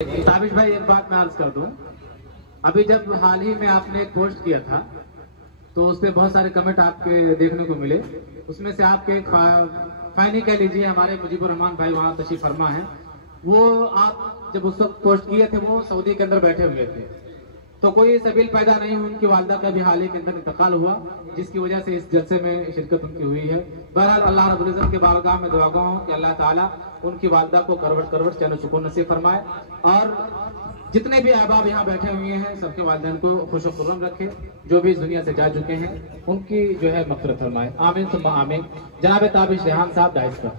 ताबिश भाई, एक बात मैं अर्ज कर दूं। अभी जब हाल ही में आपने एक पोस्ट किया था तो उस पर बहुत सारे कमेंट आपके देखने को मिले। उसमें से आपके एक फाइनी कह लीजिए, हमारे मुजीबुर रहमान भाई वहाँ तशरीफ फरमा है। वो आप जब उस वक्त पोस्ट किए थे वो सऊदी के अंदर बैठे हुए थे, तो कोई सबील पैदा नहीं हुई। उनकी वालदा का भी हाल ही के अंदर इंतकाल हुआ, जिसकी वजह से इस जलसे में शिरकत उनकी हुई है। बहरहाल अल्लाह रब्बुल इज्जत के बारगाह में दुआ हूँ कि अल्लाह ताला उनकी वालदा को करवट करवट चैन सुकून नसीब फरमाए, और जितने भी अहबाब यहाँ बैठे हुए हैं सबके वालिदैन को खुश खुर्रम रखे। जो भी इस दुनिया से जा चुके हैं उनकी जो है मग़फ़िरत फरमाए। आमीन सुम्मा आमीन। जनाब ताबिश रेहान साहब दाइस पर।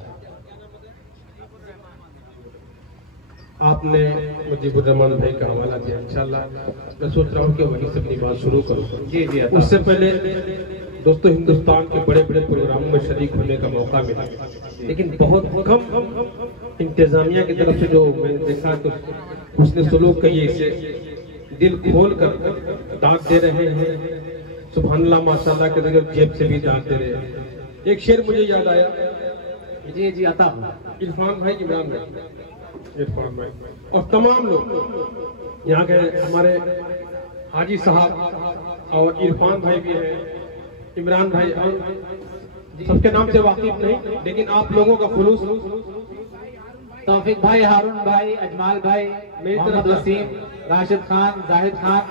आपने मुजीबुर रहमान भाई का हवाला दिया, इंशाल्लाह मैं सोच रहा हूँ कि वहीं से अपनी बात शुरू करूँ। जी जी। उससे पहले दोस्तों, हिंदुस्तान के बड़े बड़े प्रोग्रामों में शरीक होने का मौका मिला, लेकिन बहुत कम इंतजामिया की तरफ से जो मैंने देखा तो उसने सलूक कहिए इसे दिल खोल कर दाद दे रहे हैं। सुभानअल्लाह माशाल्लाह के जरिए जेब से भी दाद दे रहे हैं। एक शेर मुझे याद आया। जी जी अता। इरफान भाई, इमरान भाई, इरफान भाई और तमाम लोग यहाँ के हमारे हाजी साहब और इरफान भाई भी हैं, इमरान भाई, और सबके नाम से वाकिफ नहीं, लेकिन आप लोगों का खुलूस, तौफीक भाई, हारून भाई, अजमाल भाई, मोहम्मद वसीम, राशिद खान, जाहिद खान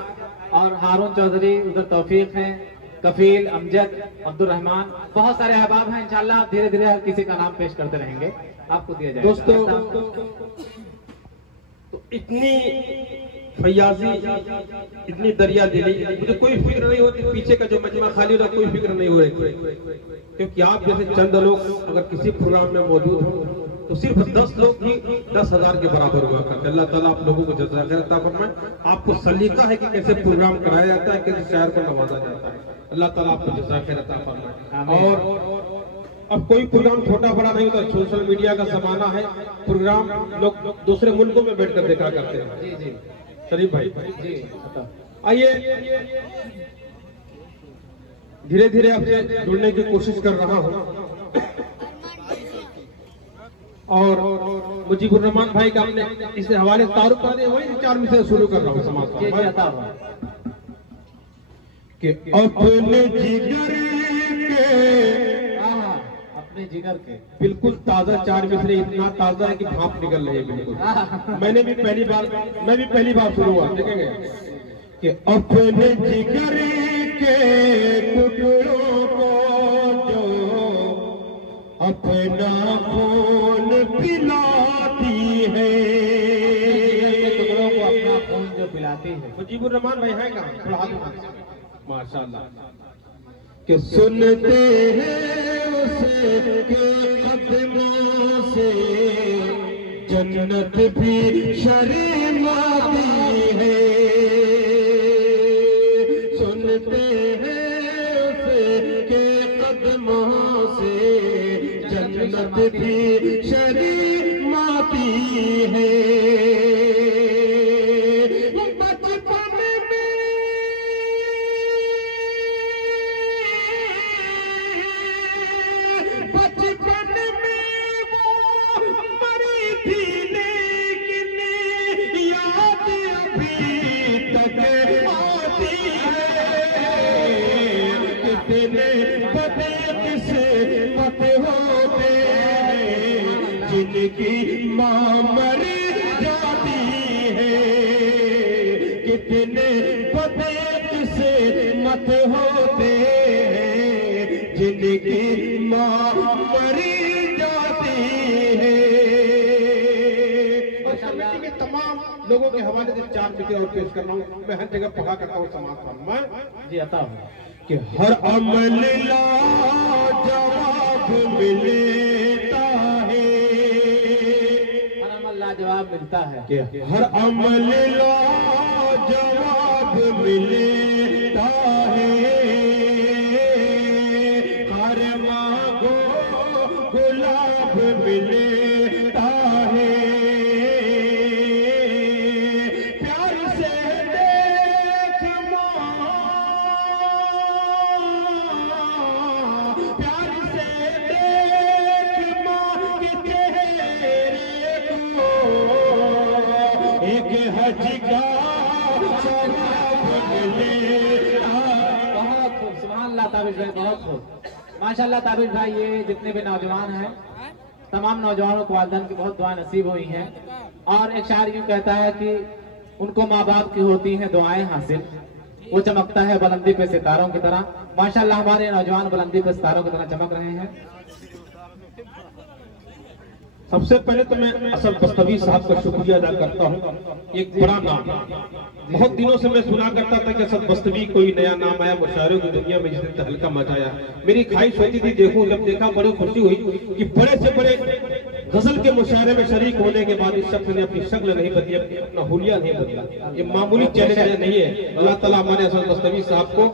और हारून चौधरी, उधर तौफीक हैं, कफील, अमजद, अब्दुल रहमान, बहुत सारे अहबाब हैं। इंशाल्लाह धीरे धीरे हर किसी का नाम पेश करते रहेंगे, आपको दिया जाएगा। दोस्तों, तो इतनी फयाजी, इतनी दरिया दिली, मुझे कोई फिक्र नहीं होती पीछे का जो मजमा खाली हो रहा, कोई फिक्र नहीं हो रही, क्योंकि आप जैसे चंद लोग अगर किसी प्रोग्राम में मौजूद हो तो सिर्फ 10 लोग ही 10,000 के बराबर हुआ करते। अल्लाह ताला आप लोगों को जज़ा खैर अता फरमाए। आपको सलीका है कि कैसे प्रोग्राम कराया जाता है, कैसे शायर को नवाजा जाता है। अल्लाह ताला आपको जज़ा खैर अता फरमाए। और अब कोई प्रोग्राम छोटा बड़ा नहीं होता, सोशल मीडिया का जमाना है। प्रोग्राम लोग दूसरे मुल्कों में बैठकर देखा करते हैं। जी जी शरीफ भाई जी। आइए, धीरे धीरे आपसे जुड़ने की कोशिश कर रहा हूँ, और मुजीबुर रहमान भाई का हमने इस हवाले से तारुफ कर दिया, वही 4 मिनट से शुरू कर रहा हूँ समाज का कि अपने जिगर के बिल्कुल ताजा 4 मिसरे, इतना ताजा है कि भाप निकल रही है बिल्कुल। मैं भी पहली बार शुरू हुआ, देखेंगे कि अपने जिगर के टुकड़ों को जो अपना खून पिलाती है, टुकड़ों को अपना खून जो पिलाती है। मुजीबुर रहमान भाई है कहाँ? थोड़ा हाथ माशाल्लाह। कि सुनते हैं उसे के कदमों से जन्नत भी शर्माती है, सुनते हैं उसे के कदमों से जन्नत भी शर्माती है। जिनकी माँ मर जाती है, कितने पते से मत होते हैं जिनकी माँ मर जाती है। और कमेटी के तमाम लोगों के हवाले से 4 मिनट और पेश कर रहा हूँ। मैं हर जगह पढ़ा करता हूँ समाज पर जी आता हूँ कि हर अमल लाजवाब मिलता है, जवाब मिलता है कि हर अमल लाजवाब मिलता है, हर मांगो गुलाब मिलता है, प्यार से देख माँ, प्यार से देख माँ कि तेरे को एक के हज का बहुत खूब, सुभान अल्लाह ताबिश भाई, बहुत खूब, माशाल्लाह ताबिश भाई। ये जितने भी नौजवान हैं, तमाम नौजवानों को वालिदैन की बहुत दुआएं नसीब हुई हैं। और एक शायर यूं कहता है कि उनको माँ बाप की होती हैं दुआएं हासिल, वो चमकता है बुलंदी पे सितारों की तरह। माशाल्लाह हमारे नौजवान बुलंदी पे सितारों की तरह चमक रहे हैं। सबसे पहले तो मैं असद बस्तवी साहब का शुक्रिया अदा करता हूँ। एक बड़ा नाम, बहुत दिनों से मैं सुना करता था कि असद बस्तवी कोई नया नाम आया मुशायरों की दुनिया में जिसने तहलका मचाया। मेरी ख्वाहिश होती थी देखूं, जब देखा बड़ी खुशी हुई कि बड़े से बड़े गजल के मुशायरे में शरीक होने के बाद इस शख्स ने अपनी शक्ल नहीं बदली, अपना हुलिया नहीं बदला। ये मामूली चैलेंज नहीं है। अल्लाह ताला हमारे असद बस्तवी साहब को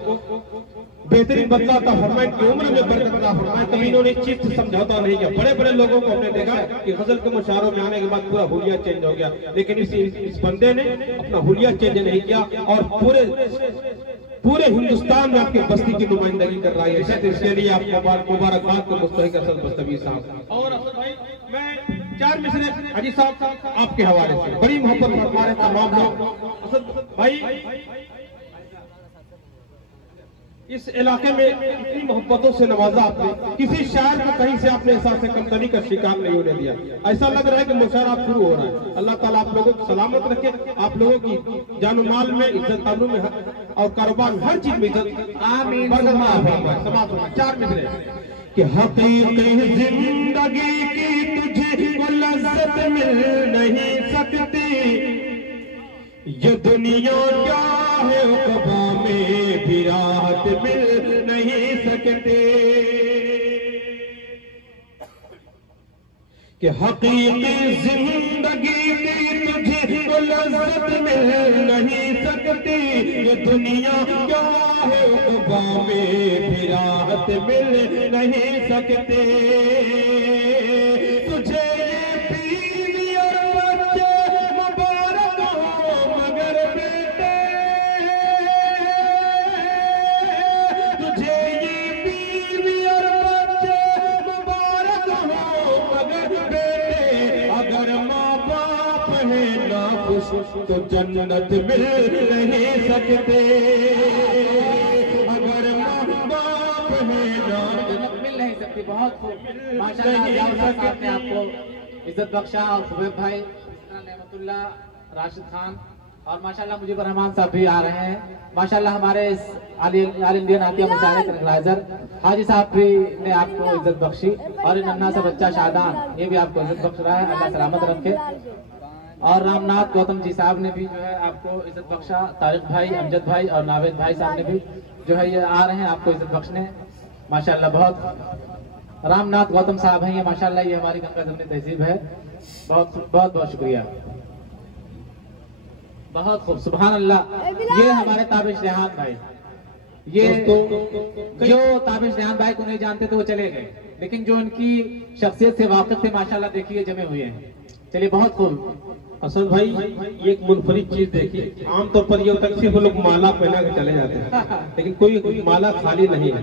बेहतरीन बदला था फरमाए, की उम्र में बरकत था फरमाए। कभी इन्होंने इस चीज से समझौता नहीं किया। बड़े बड़े लोगों को हमने देखा कि गजल के मुशायरों में आने के बाद पूरा हुलिया चेंज हो गया, लेकिन इस बंदे ने अपना हुलिया चेंज नहीं किया और पूरे हिंदुस्तान में आपके बस्ती की नुमाइंदगी कर रहा है। इसके लिए आप मुबारकबाद को मुस्तहिक असद बस्तवी साहब। और असद भाई, मैं 4 मिसरे हाजी साहब आपके हवाले से, बड़ी मोहब्बत फरमा रहे तमाम लोग। असद भाई, इस इलाके में इतनी मोहब्बतों से नवाजा आपने, किसी शायर को कहीं से आपने एहसास से कमतरी का शिकार नहीं होने दिया। ऐसा लग रहा है कि मुशायरा आप शुरू हो रहा है। अल्लाह ताला आप लोगों को सलामत रखे, आप लोगों की जान माल में इज्जत, तालु में और कारोबार में हर चीज में इज्जत, आमीन। 4 मिसरे कि हकीकी जिंदगी की तुझे लज्जत मिल नहीं सकती, ये दुनिया क्या है कबा में भी राहत मिल नहीं सकते, कि हकीकी जिंदगी की तुझे लज्जत मिल नहीं सकती, ये दुनिया क्या है कबा में भी राहत मिल नहीं सकते। तुझे तो जन्नत मिल नहीं सकते, अगर माँ बाप है ना जन्नत मिल नहीं सकती। बहुत खूब, माशाल्लाह साहब ने आपको इज्जत बख्शा, और सुबैब भाई, नेमतुल्लाह, राशिद खान और माशाल्लाह मुजीबर रहमान साहब भी आ रहे हैं। माशाल्लाह हमारे ऑल इंडियन आतिया मुशायरे के ऑर्गेनाइजर हाजी साहब भी ने आपको इज्जत बख्शी, और नन्हा सा बच्चा शादान ये भी आपको इज्जत बख्श रहा है, अल्लाह सलामत रखे। और रामनाथ गौतम जी साहब ने भी जो है आपको इज्जत बख्शा, तारिक भाई, अमजद भाई और नावेद भाई साहब ने भी जो है ये आ रहे हैं आपको इज्जत बख्शने। माशाल्लाह बहुत रामनाथ गौतम साहब हैं ये, माशाल्लाह ये हमारी गंगा जमनी तहजीब है। बहुत बहुत बहुत शुक्रिया, बहुत खूब, सुभान अल्लाह। ये हमारे ताबिश रेहान भाई, ये जो ताबिश रेहान भाई को नहीं जानते तो वो चले गए, लेकिन जो उनकी शख्सियत से वाकिफ थे माशाल्लाह देखिए जमे हुए हैं। चलिए बहुत खूब। असद भाई, ये एक मुनफरिद चीज देखिए, आमतौर पर ये होता है सिर्फ लोग माला पहना के चले जाते हैं, लेकिन कोई माला खाली नहीं है।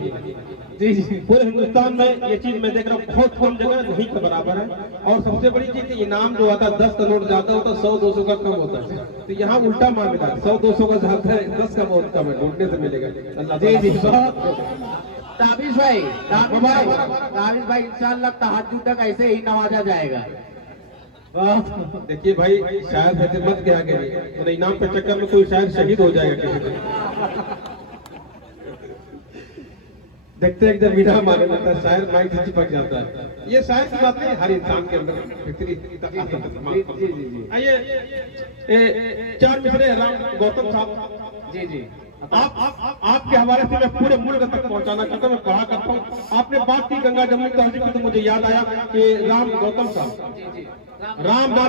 जी जी, पूरे हिंदुस्तान में ये चीज मैं देख रहा हूँ, बहुत कम जगह नहीं के बराबर है। और सबसे बड़ी चीज इनाम जो आता है 10 का नोट ज्यादा होता है, 100-200 का कम होता है। तो यहाँ उल्टा मामला, 100-200 का ज्यादा है, 10 का बहुत कम है, ढूंढने से मिलेगा। जी जी, ताबिश भाई इंशाअल्लाह तहज्जुद तक ऐसे ही नवाजा जाएगा। देखिए भाई, शायद ऐसे मत क्या करिए, तो इनाम के चक्कर में कोई शायद शहीद हो जाएगा किसी दिन। देखते हैं जब इनाम आने लगता है शायद माइक से चिपक जाता है। ये शायद की बात नहीं, हर इंसान के अंदर फिक्री। आइए 4 मिसरे राम गौतम साहब, जी जी, आपके हवाले से मैं पूरे मुल्क तक पहुंचाना चाहता हूँ, मैं पढ़ा करता हूँ। आपने बात की गंगा जमुनी तहजीब की, तो मुझे याद आया कि रामनाथ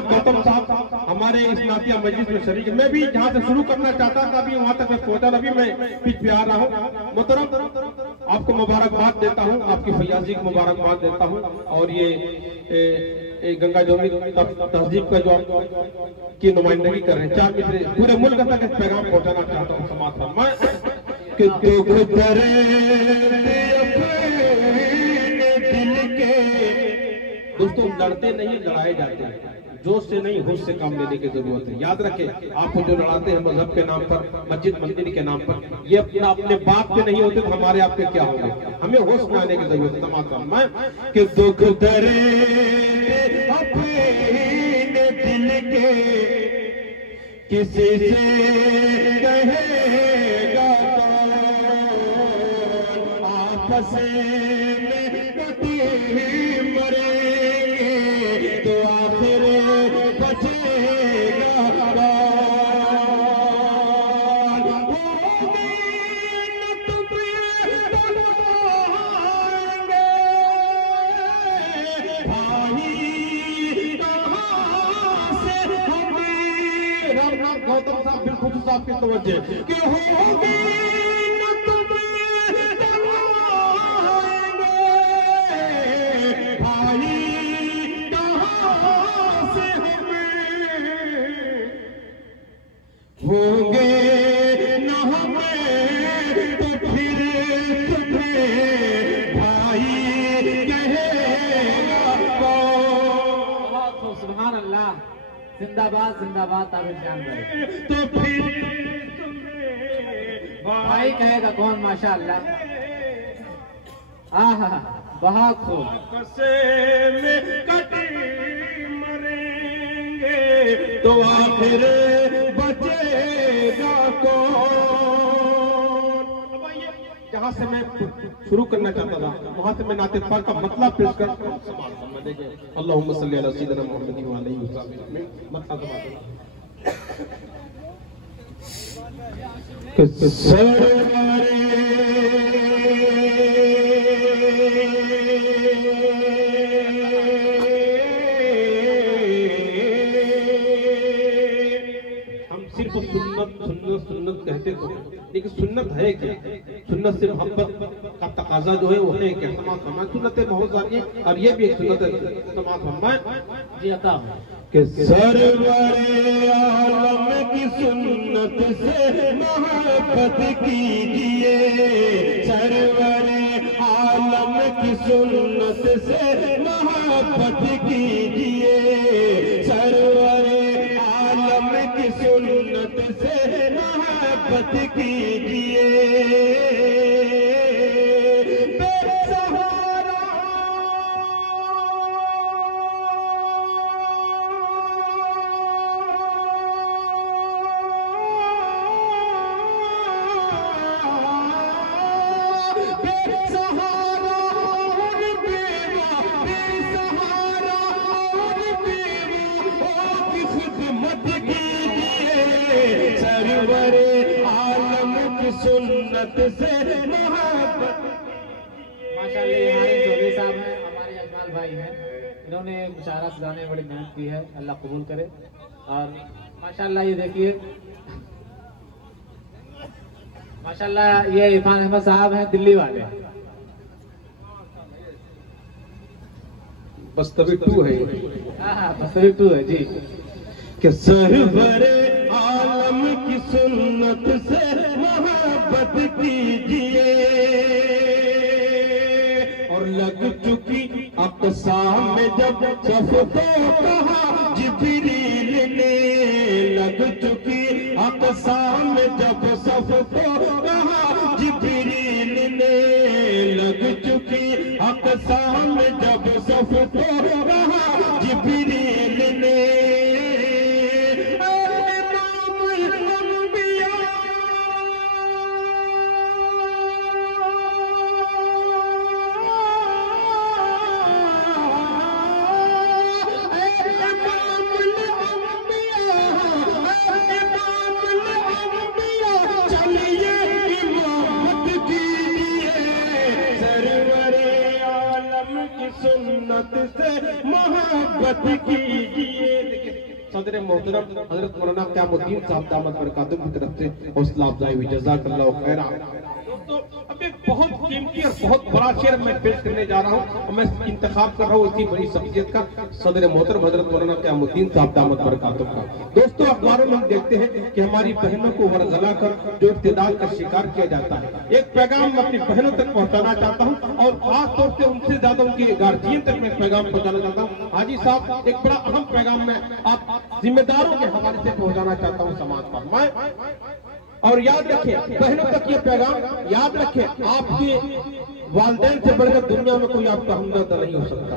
गौतम साहब हमारे इस नातिया मजलिस में शरीक। मैं भी जहाँ से शुरू करना चाहता था अभी वहाँ तक मैं पहुंचा, अभी मैं पिच पे आ रहा हूँ। मोहतरम, आपको मुबारकबाद देता हूँ, आपकी फयाजी को मुबारकबाद देता हूँ। और ये गंगा जमुनी तहजीब का जो की नुमाइंदगी कर रहे हैं 4 मिसरे, पूरे मुल्क तक इस पैगाम पहुंचाना चाहता हूँ। समाज दोस्तों, लड़ते नहीं लड़ाए जाते हैं। जोश से नहीं होश से काम लेने की जरूरत है। याद रखें, आपको जो लड़ाते हैं मजहब के नाम पर, मस्जिद मंदिर के नाम पर, ये अपना अपने बाप के नहीं होते तो हमारे आपके क्या होंगे। हमें होश में आने की जरूरत है। तमाम कि दुख दर्द अपने दिल के किसी से कहेगा आपस में कटी मरेंगे तो आखिर बचेगा गौतम साहब बिल्कुल साहब की तवज्जो कि होगी न तुम्हें भाई कहां से हमें होंगे न हमें तो फिर तुम्हें भाई कहेगा कौन। सुभान अल्लाह, जिंदाबाद जिंदाबाद ताबिर जान भाई। तो फिर भाई कहेगा कौन, माशाअल्लाह। आहा, बहुत खूब। में कटी मरेंगे तो आखिर बचेगा कौन। जहाँ से मैं शुरू करना चाहता था वहां से मैं नाते पाक का मतलब पेश कर अल्लाहुम्मा सल्ली अला सय्यिदिना मुहम्मद व आलिहि वसल्लम मतलब हम सिर्फ सुन्नत सुन्नत सुन्नत कहते तो, लेकिन सुन्नत है क्या? सुन्नत से मोहब्बत का तकाजा जो है वो है क्या? समाज सुन्नतें बहुत सारी हैं और ये भी एक सुन्नत है। समाज जी अता कि सरवरे आलम की सुन्नत से मोहब्बत कीजिए, सरवरे आलम की सुन्नत से मोहब्बत कीजिए, सरवरे आलम की सुन्नत से मोहब्बत कीजिए। सुन्नत से मोहब्बत। माशाअल्लाह, यहाँ चौधरी साहब हैं, हमारे अजमाल भाई हैं, इन्होंने मुशायरा सजाने में बड़ी मेहनत की है, अल्लाह कबूल करे। और माशाअल्लाह ये देखिए, माशाअल्लाह ये इरफान अहमद साहब हैं, दिल्ली वाले। बस्तवी 2 है। हाँ, बस्तवी 2 है जी। कि सरवरे आलम की सुन्नत से मोहब्बत कीजिए, और लग चुकी अक़साम में जब सफ तो कहा जिब्रील ने, लग चुकी अक़साम में जब सफ तो कहा जिब्रील ने, लग चुकी अक़साम में जब सफ तो कहा जिब्रील ने। सुन्नत से मोहब्बत कीजिए। सदर मोहतरम हजरत मौलाना क़यामुद्दीन साहब दामत बरकातुहू की तरफ से हौसला अफजाई हुई, जज़ाकल्लाहु खैरा। दोस्तों अब एक बहुत कीमती और बहुत बड़ा शेर मैं पेश करने जा रहा हूँ और मैं इंतखाब कर रहा हूँ इतनी बड़ी शख्सियत का, सदर मोहतरम हजरत मौलाना क़यामुद्दीन साहब दामत बरकातुहू का। दोस्तों, अखबारों में हम देखते हैं कि हमारी बहनों को वरगला कर जो इब्तिदाल का शिकार किया जाता है। एक पैगाम मैं अपनी बहनों तक पहुँचाना चाहता हूँ और खास तौर से उनसे ज्यादा उनके गार्जियन तक मैं पैगाम पहुँचाना चाहता हूँ। हाजी साहब, एक बड़ा अहम पैगाम मैं आप जिम्मेदारों के हवाले से पहुँचाना चाहता हूँ समाज पर। मैं और याद रखें, बहनों तक ये पैगाम याद रखें, आपके वालिदैन से बढ़कर दुनिया में कोई आपका हमदर्द नहीं हो सकता।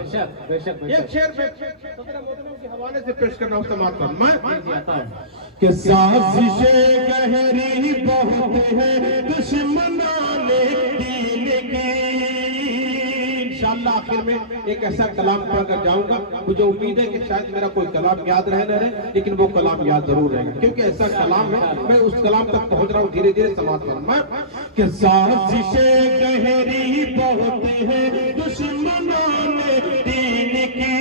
एक शेर सदर मोहतरम के हवाले से पेश कर रहा हूँ समाज पर। मैं कि साजिशें गहरी बहुत है दुश्मनाने दीन की। इंशाअल्लाह आखिर में एक ऐसा कलाम पढ़कर जाऊंगा, मुझे उम्मीद है कि शायद मेरा कोई कलाम याद रहे न रहे, लेकिन वो कलाम याद जरूर रहेगा, क्योंकि ऐसा कलाम है। मैं उस कलाम तक पहुंच रहा हूँ धीरे धीरे समाज पर। मैं कि साजिशें गहरी बहुत है दुश्मनाने दीन की,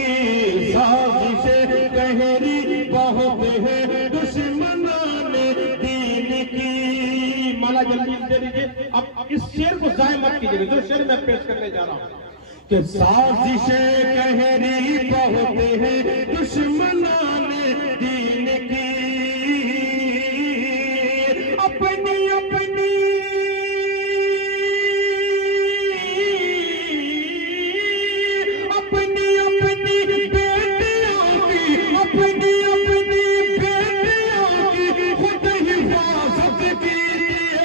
साजिशें गहरी बहुत है दुश्मनाने दीन की। माला जल्दी दे दीजिए। अब इस शेर को जाय मत कीजिए, जो शेर मैं पेश करने जा रहा हूँ कि साजिशें गहरी बहुत है दुश्मनाने दीन की, अपनी अपनी अपनी अपनी बेटियों की, अपनी अपनी बेटियों की खुद हिफाजत कीजिए,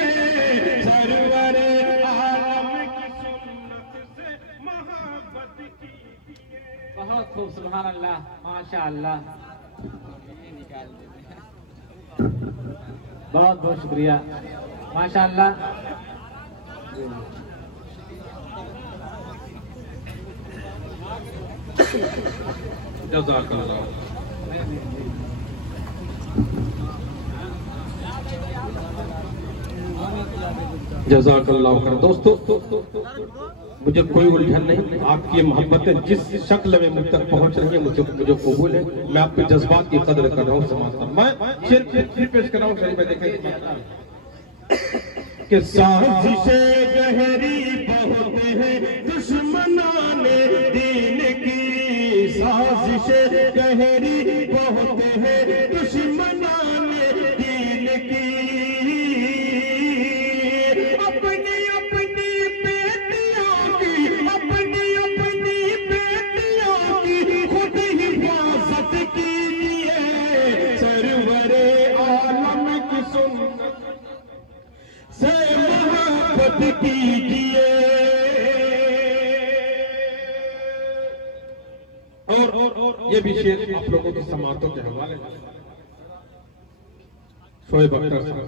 सरवरे आलम की सुन्नत से मोहब्बत कीजिए। बहुत खूब, सुभान अल्लाह, माशा अल्लाह, बहुत बहुत शुक्रिया, माशा अल्लाह। जज़ाकल्लाह। जज़ाकल्लाह खैर। दोस्तों, मुझे कोई उलझन नहीं, आपकी मोहब्बतें जिस शक्ल में मुझ तक पहुंच रही है मुझे कबूल है। मैं आपके जज्बात की कदर कर रहा हूँ समाज पर। मैं शेर पेश कर रहा हूँ, शरीफ में देखें कि साजिशें गहरी बहुत है दुश्मनाने दीन की, साजिशें गहरी बहुत है दुश्मनाने दीन की, अपनी अपनी बेटियों की, अपनी अपनी बेटियों की खुद हिफाजत कीजिए, सरवरे आलम की सुन्नत से मोहब्बत कीजिए। और ये भी शेर आप लोगों की समातों के हवाले शोएब अख्तर साहब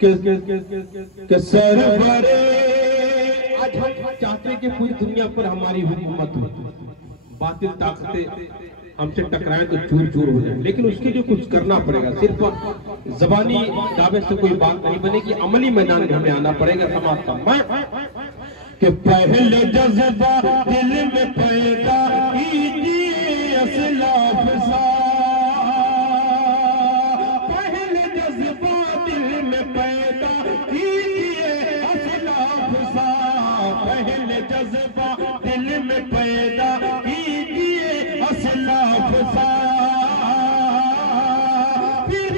के सरवरे, आज हम चाहते हैं कि पूरी दुनिया पर हमारी हुकूमत हो, बातिल ताकतें हमसे टकराए तो चूर चूर हो जाए, लेकिन उसके लिए कुछ करना पड़ेगा। सिर्फ जबानी दावे से कोई बात नहीं बनेगी, अमली मैदान में हमें आना पड़ेगा समाज का। कि पहले जज्बा दिल में पैदा कीजिए असलाफ सा, पहले जज्बा दिल में पैदा कीजिए असलाफ सा, पहले जज्बा दिल में पैदा कीजिए असलाफ सा, फिर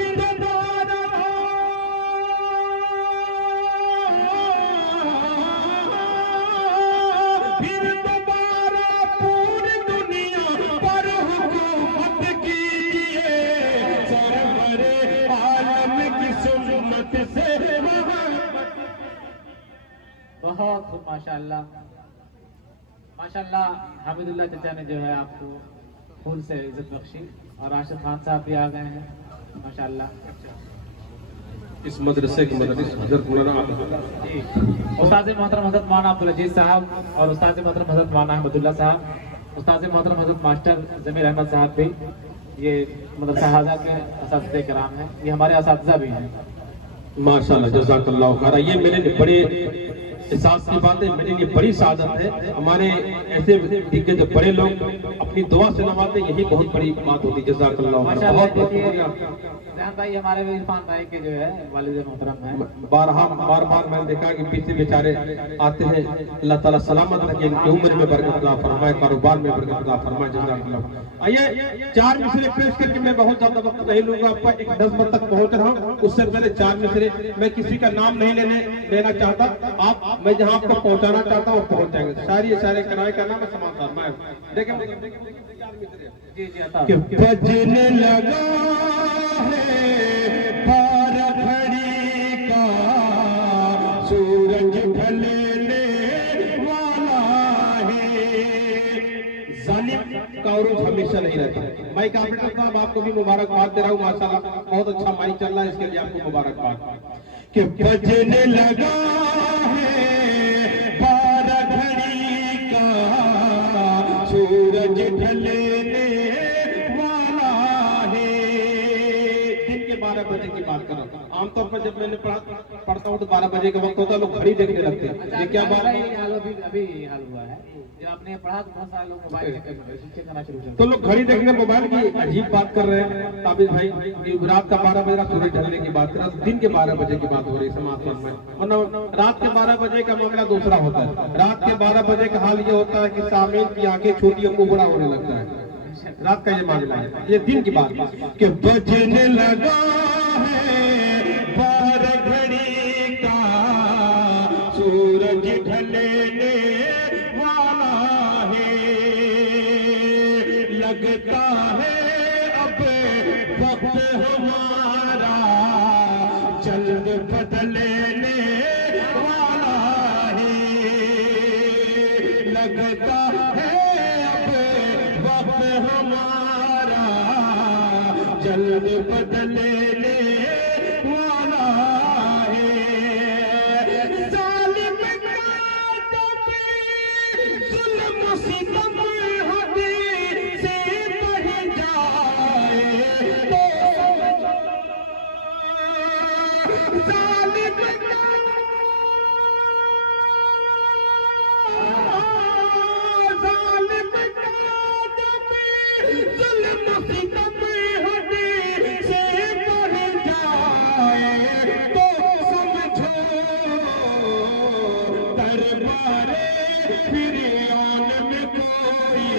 दोबारा पूरी दुनिया पर हुकूमत कीजिए, सरवरे आलम की सुन्नत से। बहुत खूब, माशाअल्लाह, माशाअल्लाह। हामिदुल्लाह चाचा ने जो है आपको फूल से इज्जत बख्शी और राशिद खान साहब भी आ गए हैं, माशाअल्लाह। इस मदरसे के मदरस हज़रत मौलाना उस्ताद मोहतरम हज़रत मौलाना अब्दुल अजीज साहब और उस्ताद मोहतरम हज़रत मौलाना अहमदुल्लाह साहब, उस्ताद मोहतरम हज़रत मास्टर जमीर अहमद साहब भी ये मदरसा हाजा के असातिज़े किराम हैं, ये हमारे असातिज़ा भी हैं। माशाअल्लाह, जज़ाकल्लाह खैर। ये मेरे बड़े एहसास की बात है, मेरे लिए बड़ी सादत है। हमारे ऐसे दिग्गज बड़े लोग अपनी दुआ से नवाजते, यही बहुत बड़ी बात होती है। जज़ाकल्लाह, बहुत बहुत शुक्रिया। भाई हमारे भी इरफान भाई के जो है वालिद मोहतरम है, बार बार मैंने देखा कि पीछे बेचारे आते हैं। अल्लाह ताला सलामत रखे, इनकी उम्र में बरकत अता फरमाए, कारोबार में बरकत अता फरमाए। जज़ाकल्लाह। आइए 4 मिसरे पेश करके मैं बहुत ज्यादा वक्त नहीं लूंगा आपका, एक नज़्म तक पहुंच रहा हूँ। उससे पहले 4 मिसरे, मैं किसी का नाम नहीं लेना चाहता, आप मैं जहाँ आपको पहुँचाना चाहता हूँ पहुँच जाएंगे। सारी इशारे कराए का नाम है समाचार। मैं देखें कि बजने लगा है बार घड़ी का, सूरज ढलने वाला है। जालिम का उरूज हमेशा नहीं रहता। माइक ऑपरेटर साहब आपको भी मुबारकबाद दे रहा हूँ, माशाल्लाह बहुत अच्छा माइक चल रहा है, इसके लिए आपको मुबारकबाद। कि बजने लगा है बार घड़ी का, सूरज ढलने वाला है। दिन के 12 बजे की बात कर रहा हूँ। आमतौर पर जब मैंने पढ़ता हूँ तो 12 बजे का वक्त होता है, लोग घड़ी देखने लगते हैं। ये क्या बात है? अभी हाल हुआ है, जब आपने पढ़ा तो बहुत सारे लोग मोबाइल करना शुरू कर, तो लोग घड़ी देखने मोबाइल की अजीब बात कर रहे हैं। ताबिज भाई रात का 12 बजे सूरज ढलने की बात कर रहा है, दिन के 12 बजे की बात हो रही है समाज में। और रात के 12 बजे का मामला दूसरा होता है। रात के 12 बजे का हाल ये होता है कि सामीन की आंखें छोटी और मुंह बड़ा होने लगता है। रात का ये मामला है, ये दिन की बात कि बजने लगा है बार घड़ी का, सूरज ढलने वाला है। लगता है अब वक्त हमारा जल्द बदलने वाला है। लगता है अब वक्त हमारा जल्द बदलने वाला है। जालिम का जुल्म सितम हद से बढ़ जाए तो जालिम जुल्म सितम हद से बढ़ जाए तो समझो दरबारे फिरौन में कोई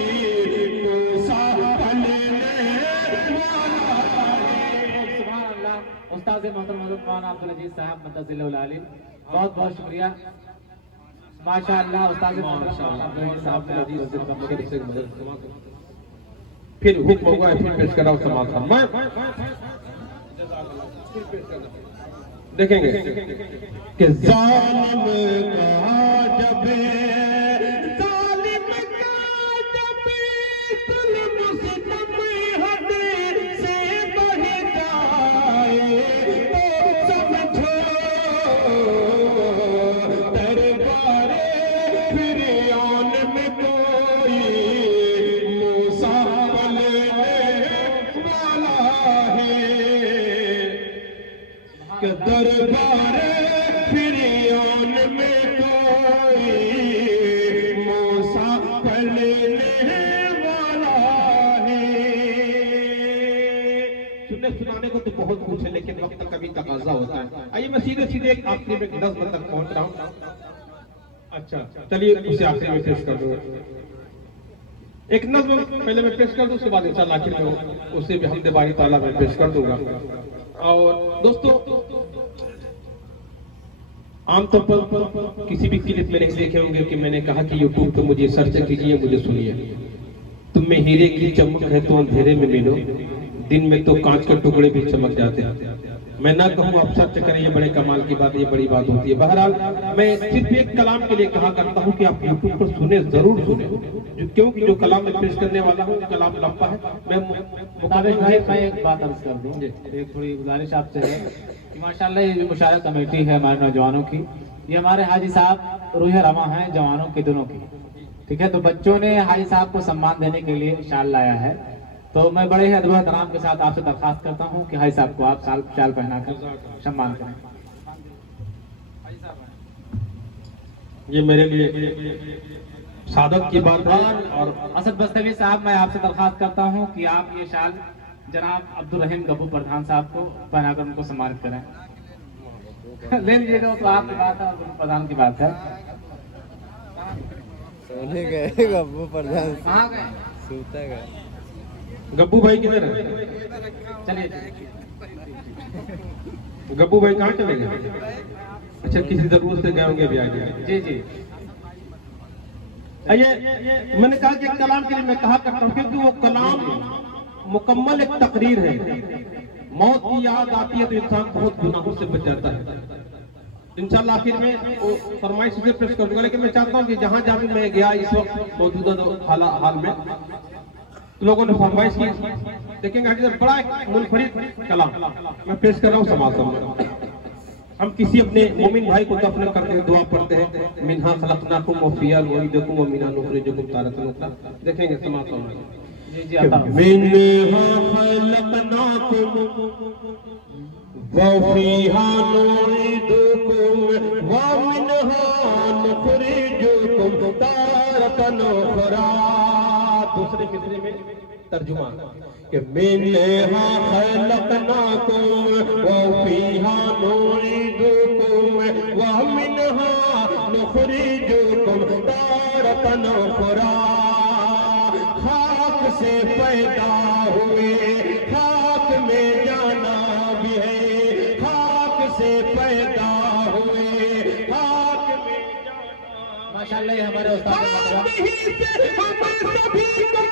मूसा पलने वाला है। सुभान अल्लाह। उस्ताद मोहतरम मौलाना अब्दुल अजीज साहब मदजिल्लुल आलिम, बहुत बहुत शुक्रिया माशाअल्लाह। उस्ताद मोहतरम अब्दुल अजीज साहब ने फिर हुक्म होगा, फिर पेश कराओ समाधान। मैं देखेंगे कि जालिम का जब जुल्म सितम हद से बढ़ जाए तो समझो दरबारे फिरौन में कोई मूसा पलने वाला है। कि दरबारे फिरौन में कोई मूसा पलने वाला है। सुनने सुनाने को तो बहुत कुछ है, लेकिन वक्त कभी तकाजा होता है। आइए मैं सीधे सीधे एक आखिरी में 10 मिनट तक पहुंच रहा हूँ। अच्छा चलिए उसे आखिरी में पेश कर दूंगा। एक नज़्म पहले मैं पेश कर दूं, उसके बाद इंशाअल्लाह आखिर में उसे भी हमदे बारी ताला में पेश कर दूंगा। और दोस्तों आमतौर पर किसी भी क्लिप में नहीं देखे होंगे कि मैंने कहा कि यूट्यूब पे मुझे सर्च कीजिए, मुझे सुनिए। तुम में हीरे की चमक है तो अंधेरे में मिलो, दिन में तो कांच के टुकड़े भी चमक जाते हैं। मैं ना कहूँ आप सर्च करें, ये बड़े कमाल की बात, ये बड़ी बात होती है। बहरहाल मैं सिर्फ एक कलाम के लिए कहा करता हूँ कि आप यूट्यूब पर सुने, जरूर सुने, क्योंकि जो कलाम मैं पेश करने वाला हूँ कलाम लंबा है। मैं एक बात अर्ज कर दूं, एक थोड़ी गुजारिश आपसे है कि माशाल्लाह ये जो मुशारक कमेटी है हमारे नौजवानों की, ये हमारे हाजी साहब रूह रमा है जवानों के दिनों की, ठीक है। तो बच्चों ने हाजी साहब को सम्मान देने के लिए शाल लाया है, तो मैं बड़े ही अदब एहतराम के साथ आपसे दरखास्त करता हूँ कि हाजी साहब को आप शाल पहनाकर सम्मान करें। ये मेरे लिए सादत की बात है। और असद बस्तवी साहब, मैं आपसे दरख्वास्त करता हूँ कि आप ये शाल जनाब अब्दुल रहीम गब्बू प्रधान साहब को पहनाकर उनको सम्मानित करें। ले लीजिएगा, तो आपकी बात है और प्रधान की बात है। सोने गए गब्बू प्रधान, कहाँ गए? सूता गए। गब्बू भाई किधर है? चलिए, गब्बू भाई कहाँ चले गए? अच्छा, किसी जरूरत से गए होंगे अभी आगे। जी जी। ये मैंने कहा कि कलाम के लिए मैं कहा करता हूँ, क्योंकि वो कलाम मुकम्मल एक तकरीर है। मौत की याद आती है तो इंसान बहुत गुनाहों से बच जाता है। इंशाल्लाह आखिर में वो फरमाइश से पेश कर दूंगा, लेकिन मैं चाहता हूँ कि जहाँ जहाँ भी मैं गया इस वक्त मौजूदा हाल में, तो लोगों ने फरमाइश की, देखेंगे आगे बड़ा एक मुनफरिद कलाम मैं पेश कर रहा हूँ समाज सामने। हम किसी अपने मोमिन भाई को दफन करते हैं, दुआ पढ़ते हैं, मिन्हा खलकनाकुम व फिया नुईदुकुम व मिन्हा नुखरिजुकुम तारतन उखरा। देखेंगे समाज सामने। जी जी, आता हूँ। मिन्हा खलकनाकुम व फिहा नुईदुकुम व मिन्हा नुखरिजुकुम तारतन उखरा। दूसरे मिसरे में तर्जुमा कि मिन्हा खलकनाकुम व फिहा नुईदुकुम व मिन्हा नुखरिजुकुम तारतन उखरा। खाक से पैदा हुए खाक में जाना भी है, खाक से पैदा हुए खाक में जाना। माशाअल्लाह, ये हमारे उस्ताद खाक ही से हम सभी को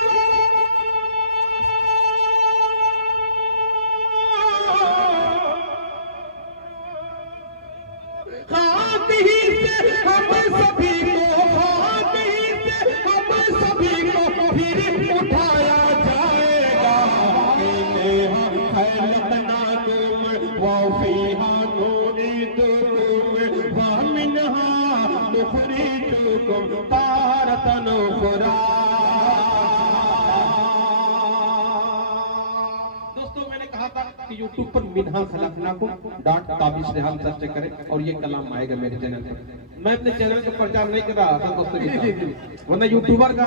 खाक ही से हम सभी को, खाक ही से हम सभी को फिर उठाया जाएगा। मिन्हा खलकनाकुम व फिहा नुईदुकुम व मिन्हा नुखरिजुकुम तारतन उखरा। दोस्तों, मैंने कहा था कि YouTube पर मिन्हा खलकनाकुम .ताबिश रेहान सर्च करें और ये कलाम आएगा मेरे चैनल पर। मैं अपने चैनल का प्रचार नहीं कर रहा था दोस्तों, वरना यूट्यूबर का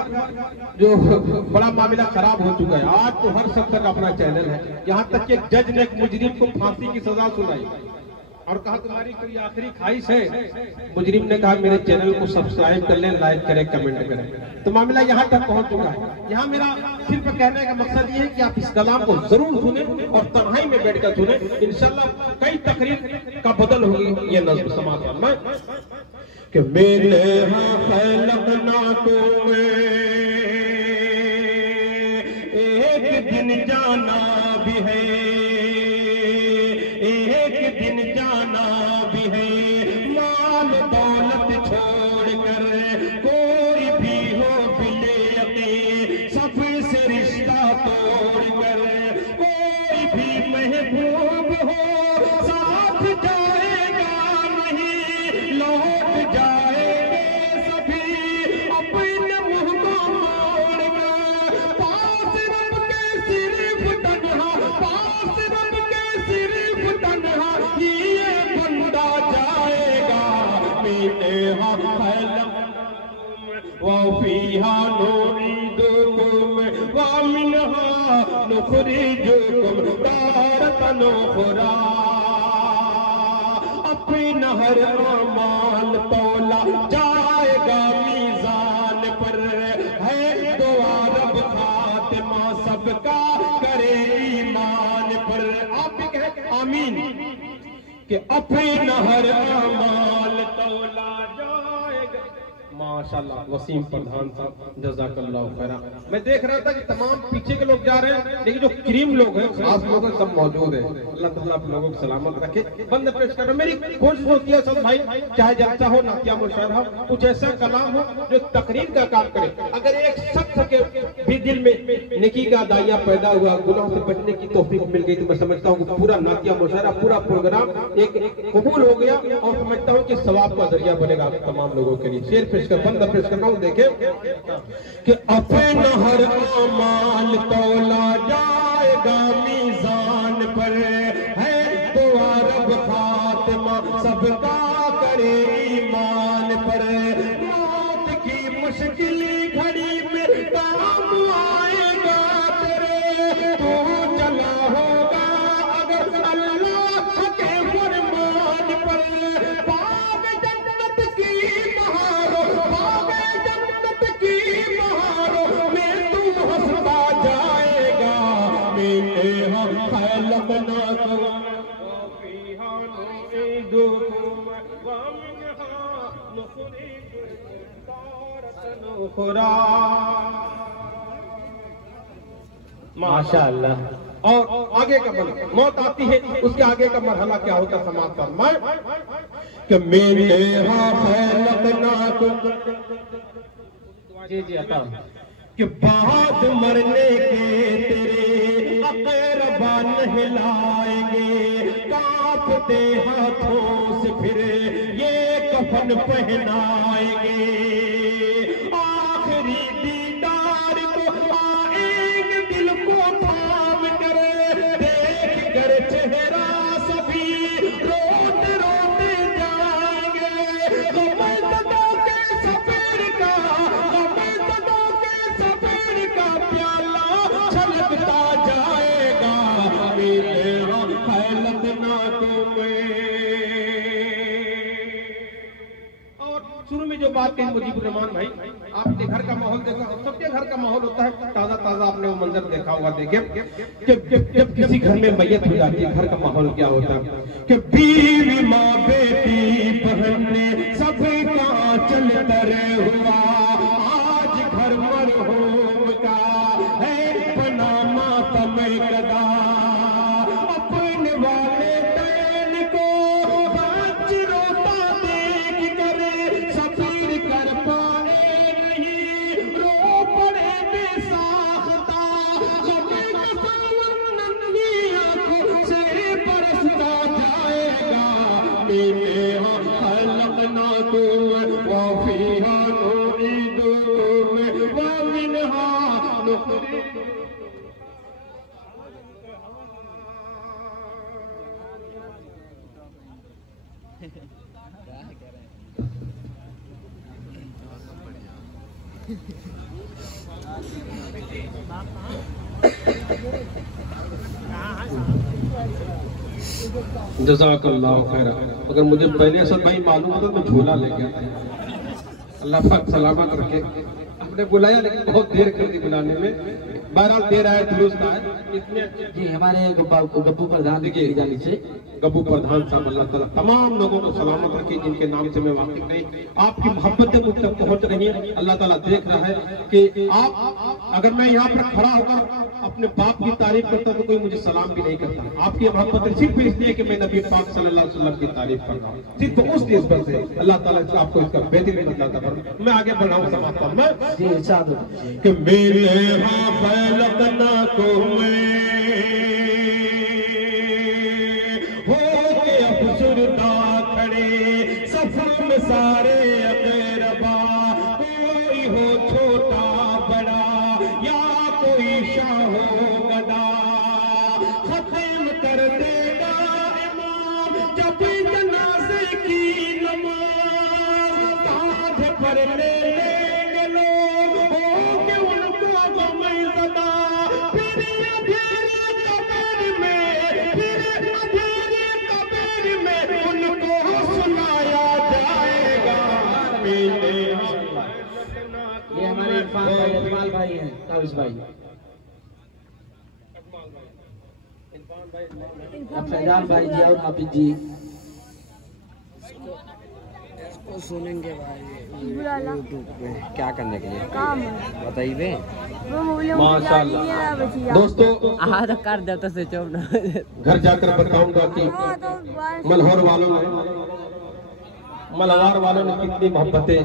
जो बड़ा मामला खराब हो चुका है। आज तो हर शख्स का अपना चैनल है। यहाँ तक कि एक जज ने एक मुजरिम को फांसी की सजा सुनाई और कहा तुम्हारी कोई आखिरी ख्वाहिश है? मुजरिम ने कहा मेरे चैनल को सब्सक्राइब कर लें, लाइक करें, कमेंट करें। तो मामला यहाँ तक पहुँच चुका है। यहाँ मेरा सिर्फ कहने का मकसद ये है कि आप इस कलाम को जरूर सुने और तन्हाई में बैठकर सुने। इंशाल्लाह कई तकरीर का बदल होगी ये नज़्म समाज में कि मिन्हा खलकनाकुम एक दिन जाना भी है, एक दिन जाना भी है। माल दौलत छोड़कर कोई भी हो बिले सबसे रिश्ता तोड़कर, कोई भी महबूब हो साथ जाएगा नहीं, लौट जाएंगे सभी अपने मुंह को मोड़कर। पास रब के सिर्फ तन्हा, पास रब के सिर्फ तन्हा ये बंदा जाएगा। मिन्हा खलकनाकुम व फिहा नुईदुकुम व मिन्हा नुखरिजुकुम तारतन उखरा। अपना हर अमाल तौला जाएगा मीज़ान पर, है दुआ रब खातिमा सबका करे ईमान पर। आप भी कहें आमीन कि अपना हर अमाल तौला जाएगा। माशाल्लाह वसीम प्रधान साहब जज़ाकल्लाह खैरा। मैं देख रहा था कि तमाम पीछे के लोग जा रहे हैं, लेकिन जो क्रीम लोग हैं खास लोग हैं सब मौजूद हैं। अल्लाह ताला आप लोगों को सलामत रखे। बंद पेश कर रहा, मेरी कोशिश होती है सब भाई, चाहे जलसा हो, नातिया मुशायरा हो, कुछ ऐसा कलाम हो जो तकरीर का काम करे। अगर एक शख्स के भी दिल में नेकी का दाया पैदा हुआ, गुनाह से बचने की तौफीक मिल गई, तो मैं समझता हूँ कि पूरा नातिया मुशायरा, पूरा प्रोग्राम एक कबूल हो गया और समझता हूँ कि सवाब का जरिया बनेगा तमाम लोगों के लिए। शेर पेश कर, बंद पेश कर रहा हूँ। देखे कि अपना हर अमाल तौला जाएगा मीज़ान पर, है दुआ रब खातिमा सबका करे ईमान पर। मुश्किल घड़ी में काम आएगा तेरे, तू चला होगा अगर अल्लाह के फरमान पर। बाग जन्नत की बहारों, बाग जन्नत की बहारों में तू हंसता जाएगा। मेरे हम लगना माशाअल्लाह। और आगे का मौत आती है, उसके आगे का मरहला क्या होता है समाप्त फरमाए कि मेरे जी जी अता कि बाद मरने के तेरे अक़रबा नहलाएंगे, कांपते हाथों से फिर ये कफन पहनाएंगे। आखिरी दीदार को आएंगे दिल को थाम कर, देख कर चेहरा सभी रोते रोते जाएंगे। गमज़दों के सफर का, गमज़दों के सफर का प्याला छलकता जाएगा। मेरे हालत ना तुम्हें। और शुरू में जो बात कही मुजीबुर रहमान भाई, आपने घर का माहौल देखा, सबके घर का माहौल होता है ताजा ताजा, आपने वो मंजर देखा होगा। देखिए जब किसी घर में मैयत हो जाती है, घर का माहौल क्या होता है कि बीवी माँ बेटी बहन ने सबका चल दर हुआ। आज घर मरहूम का है बना मातम कदा, अपने वाले दैन को बच रोता देख कर सफीर कर पाए नहीं, रो पड़े बेसाख्ता। गमे का सावन नन्ही आंखों से बरसता जाएगा। मेरे खलकना तुम वफीहा नुईदुकुम व मिनहा नुखरिजुकुम। जज़ाकल्लाहु खैरा। अगर मुझे पहले असद भाई मालूम होता तो झूला ले गया था। अल्लाह पाक सलामत रखे। आपने बुलाया लेकिन बहुत देर कर दी बुलाने में। बहरहाल देर आए दुरुस्त आए। इतने जी हमारे गप्पू प्रधान देखिए जानी से गब्बू प्रधान साहब, अल्लाह ताला तमाम लोगों को सलामत रखे जिनके नाम से मैं वाकिफ नहीं। आपकी मोहब्बतें मुझ तक पहुंच रही हैं। अल्लाह ताला देख रहा है कि आप, अगर मैं यहाँ पर खड़ा होकर अपने बाप की तारीफ करता तो कोई मुझे सलाम भी नहीं करता। आपकी मोहब्बत सिर्फ इसलिए कि मैं नबी पाक सल्लल्लाहु अलैहि वसल्लम की तारीफ कर रहा हूँ, सिर्फ उस निस्बत से। अल्लाह ताला आपको इसका बेहतरीन बदला अता फरमाए। मैं आगे बढ़ाऊँ समाप्त में जी इरशाद कि मेरे हाँ फलकना तुम्हें हो के अफसुरदा खड़े सफर में सारे अक़रबा, कोई हो छोटा बड़ा या कोई शाह गदा, खत्म कर देगा इमाम जब जनाजे की नमाज। कांधे पर ले लेंगे लोग हो के उनको गमज़दा, फिर अंधेरे कब्र में, फिर अंधेरे कब्र में उनको सुनाया जाएगा। ये हमारे इरफान भाई, अजमाल भाई हैं, ताबिश भाई, फैजान भाई जी और हाफिज जी। इसको सुनेंगे भाई बुलाला यूट्यूब पे क्या करने के लिए काम बताइए। वो बोले माशाअल्लाह दोस्तों, आधा कर देता से चुप ना घर जाकर बताऊंगा कि मल्हौर वालों ने, मल्हार वालों ने कितनी मोहब्बतें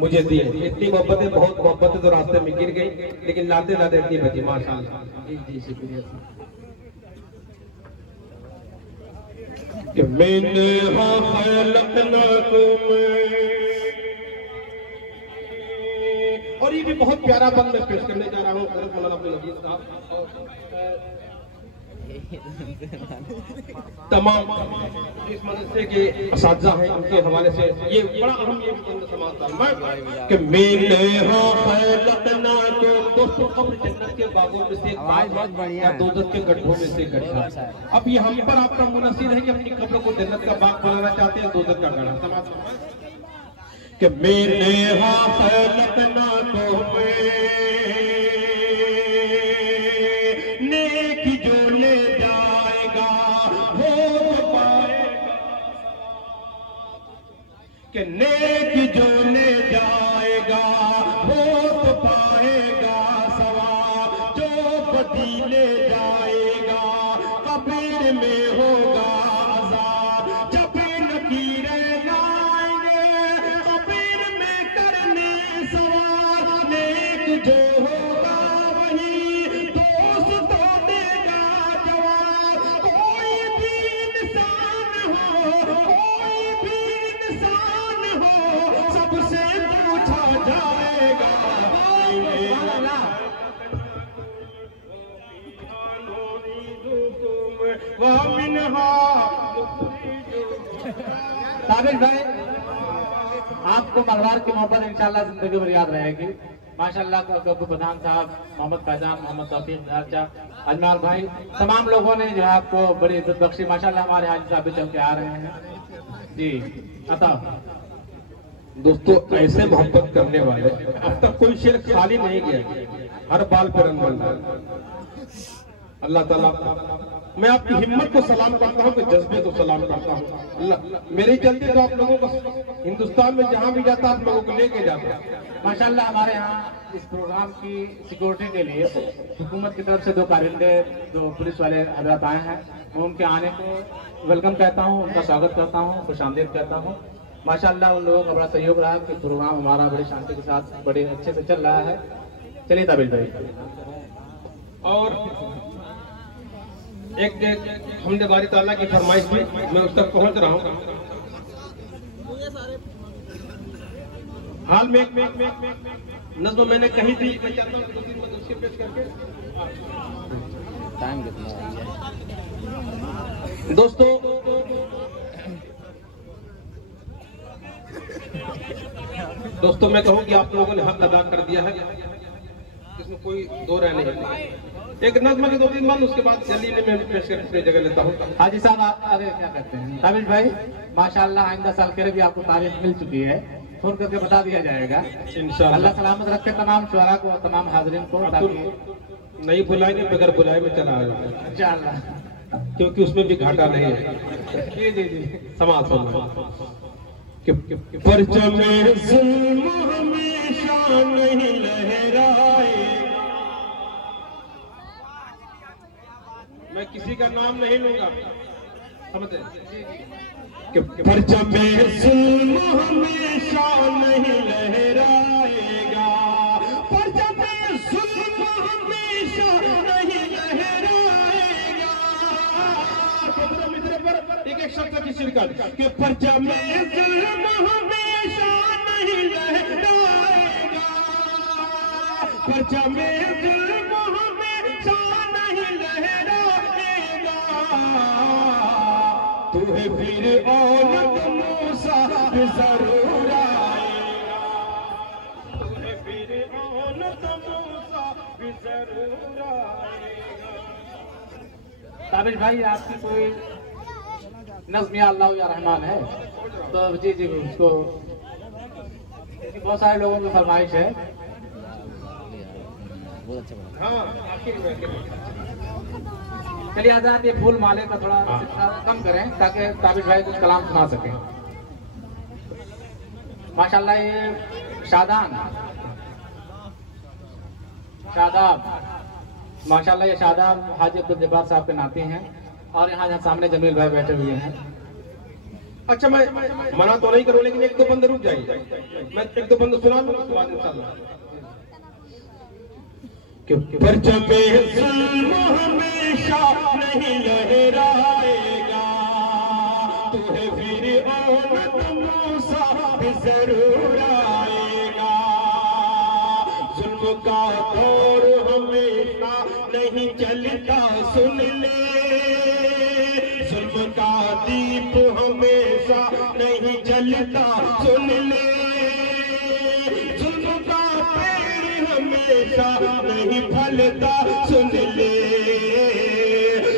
मुझे दी हैं। इतनी मोहब्बतें, बहुत मोहब्बतें तो रास्ते में गिर गई, लेकिन लाते लाते इतनी बची माशाअल्लाह। जी जी शुक्रिया। कि मैंने खलकना तुम्हें। और ये भी बहुत प्यारा बंद मैं पेश करने जा रहा हूँ हज़रत मौलाना अब्दुल अजीज साहब। तमाम इस मदरसे के असातिज़ा हैं, उनके हवाले से ये बड़ा अहम ये समाजता है कि मेरे खलकना को दोस्तों कब्र जन्नत के बागों में से आवाज बहुत बढ़िया है। दोजख के गड्ढों में से गड्ढा। अब ये हम पर आपका मुनसीर है कि अपनी कब्र को जन्नत का बाग बनाना चाहते हैं, दोजख का गड्ढा समाज कि मेरे खलकना को नेक जो ले जाएगा हो पाएगा, कि नेक जो ले जाएगा हो तो पाएगा सवाब, जो बदी ले जाएगा कब्र में होगा अज़ाब। जब नकीरें लाएंगे कब्र में करने सवाल, नेक जो होगा वही दोस्तों देगा जवाब। कोई भी इंसान हो, कोई भी इंसान हो, सबसे पूछा जाएगा। साबिर भाई, आपको मलबार की मोहब्बत इंशाल्लाह जिंदगी भर याद रहेगी। माशाल्लाह कबू प्रधान साहब, मोहम्मद फैजान, मोहम्मद तौफीक दारचा, अजमाल भाई, तमाम लोगों ने जो है आपको बड़ी इज्जत बख्शी। माशाल्लाह हमारे हाजी साहब भी चल के आ रहे हैं जी। अता दोस्तों ऐसे मोहब्बत करने वाले अब तक कोई शेर खाली नहीं गया, हर बाल पर अल्लाह ताला, मैं आपकी हिम्मत को सलाम करता हूँ, कि जज्बे को सलाम करता हूँ। अल्लाह मेरे चलते तो आप लोगों को हिंदुस्तान में जहाँ भी जाता आप लोगों को लेके जाता। माशाल्लाह हमारे यहाँ इस प्रोग्राम की सिक्योरिटी के लिए हुकूमत की तरफ से 2 कारिंदे, 2 पुलिस वाले हजरात आए हैं। मैं उनके आने को वेलकम कहता हूँ, उनका स्वागत करता हूँ, खुशामदीद कहता हूँ। माशाल्लाह उन लोगों का बड़ा सहयोग रहा कि प्रोग्राम हमारा बड़ी शांति के साथ बड़े अच्छे से चल रहा है। चलिए ताबिल भाई। और एक हमने बारी ताला की फरमाइश भी मैं उस तक पहुंच रहा हूँ। हाल में एक नज़्म मैंने कही थी, मैं चाहता हूँ 2-3 बार उसके पेश करके। टाइम कितना है दोस्तों मैं कहूँ कि आप लोगों ने हक अदा कर दिया है, इसमें कोई दो राय नहीं है। एक नज़्म के 2-3 बार, उसके बाद जल्दी में पेश करके अपनी जगह लेता हूँ। हाजी साहब आप आगे क्या कहते हैं? ताबिल भाई माशाल्लाह आइंदा साल के लिए भी आपको तारीख मिल चुकी है, फोन करके बता दिया जाएगा इंशाअल्लाह। अल्लाह सलामत रखे तमाम शुरा को, तमाम हाजरीन को। नहीं बुलाएंगे, बगैर बुलाए में चला आएगा इंशाअल्लाह, क्योंकि उसमें भी घाटा नहीं है। जी जी जी। समाज परचम जुल्म हमेशा नहीं लहराएगा। मैं किसी का नाम नहीं लूंगा, समझे कि परचम जुल्म हमेशा नहीं लहराएगा, परचम जुल्म हमेशा नहीं लहराएगा। एक शब्द की शिरकत कि परचम जुल्म हमेशा नहीं लहराएगा, परचम जुल्म हमेशा नहीं लहराएगा। तू है फिर औलद मूसा जरूर आएगा, तू है फिर औलद मूसा जरूर आएगा। ताबिल भाई आपकी कोई नज़्म या अल्लाह या रहमान है तो जी जी उसको, बहुत सारे लोगों की फरमाइश है। बहुत अच्छा बना। हाँ चलिए आजाद ये फूल माले का थोड़ा कम करें ताकि ताबिल भाई कुछ कलाम सुना सकें। माशाल्लाह ये शादाब, माशाल्लाह ये शादाब हाजी अब्दुल जब्बार साहब के नाते हैं और यहाँ सामने जमील भाई बैठे हुए हैं। अच्छा मैं मना तो नहीं करूँ, लेकिन 1-2 बंदे रुक जाइए, मैं 1-2 बंदे सुना लूँ, उसके बाद इंशाअल्लाह। परचम जुल्म हमेशा नहीं लहराएगा, तू है फिर औलद मूसा जरूर आएगा। जुल्म जुल्म का दौर हमेशा नहीं चलता सुन ले, जुल्म का दीप हमेशा नहीं जलता सुन ले, जुल्म का पेड़ हमेशा नहीं फलता सुन ले,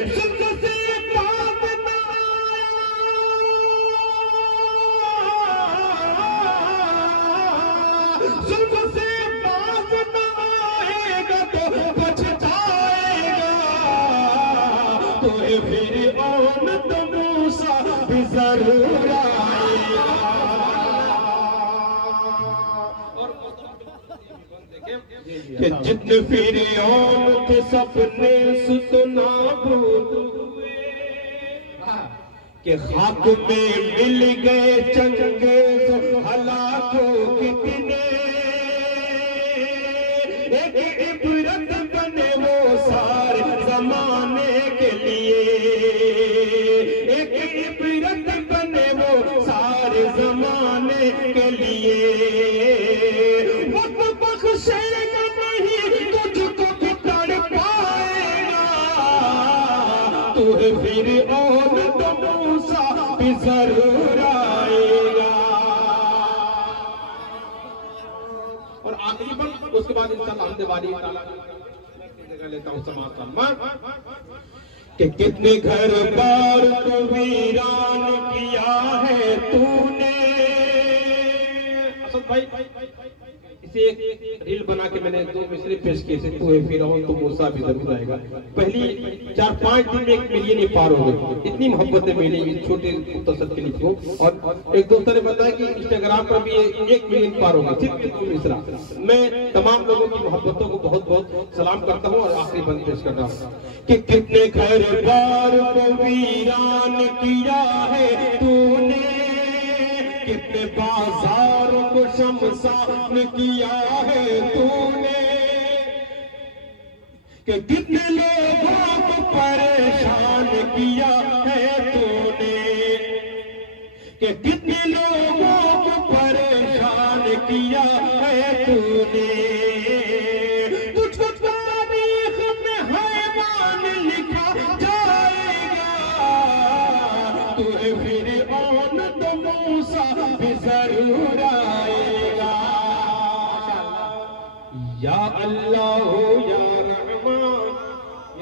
जुल्म से बात ना जुल्म से बात ना आएगा तो पछताएगा, तो फिर औन तो मूसा भी जरूर आएगा। कि जितने फिर औन थे सपने सुतना हुए, कि खाक में मिल गए चंगे हलाकों कितने, एक इबरत बने वो सारे जमाने के लिए, एक इबरत बने वो सारे जमाने के लिए, वक्त बख्शेगा नहीं तुझको भी तड़ पाएगा, तू फिर और तो मूसा भी जरूर आएगा। और आखिरी बात, उसके बाद इंशाअल्लाह हमने वाली जगह लेता हूँ समाज कि कितने घर बार को वीरान किया है तूने। असद भाई इसे एक रील बना के मैंने 2 मिसरे पेश किए थे, तू फिरौन तो मूसा भी जरूर आएगा। पहली 4-5 दिन में 1 मिलियन ही पार हो गए, इतनी मोहब्बतें मिली इस छोटे मुख्तसर के लिए। और एक दोस्त ने बताया कि इंस्टाग्राम पर भी 1 मिलियन पार हो गए सिर्फ मिसरा। मैं तमाम लोगों की मोहब्बतों को बहुत बहुत सलाम करता हूँ और आखिरी बंद पेश करता हूँ कि कितने घर बार को वीरान किया है तूने, कितने बाजारों को शमशान किया है तूने, कि कितने लोगों को परेशान किया है तूने, कि कितने लोगों को परेशान किया है तूने, तुझको तारीख में हैवान लिखा जाएगा, तू फिर औन तो मूसा भी जरूर आएगा। या अल्लाह या रहमान,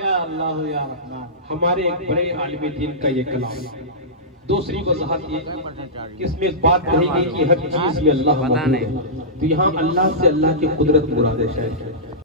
या अल्लाह या रहमान। हमारे एक बड़े आलिम दीन का ये कलाम। दूसरी वजह ये कि इसमें इस बात कही गई कि हर चीज में अल्लाह मौजूद है, तो यहाँ अल्लाह से अल्लाह की कुदरत मुराद है शायद।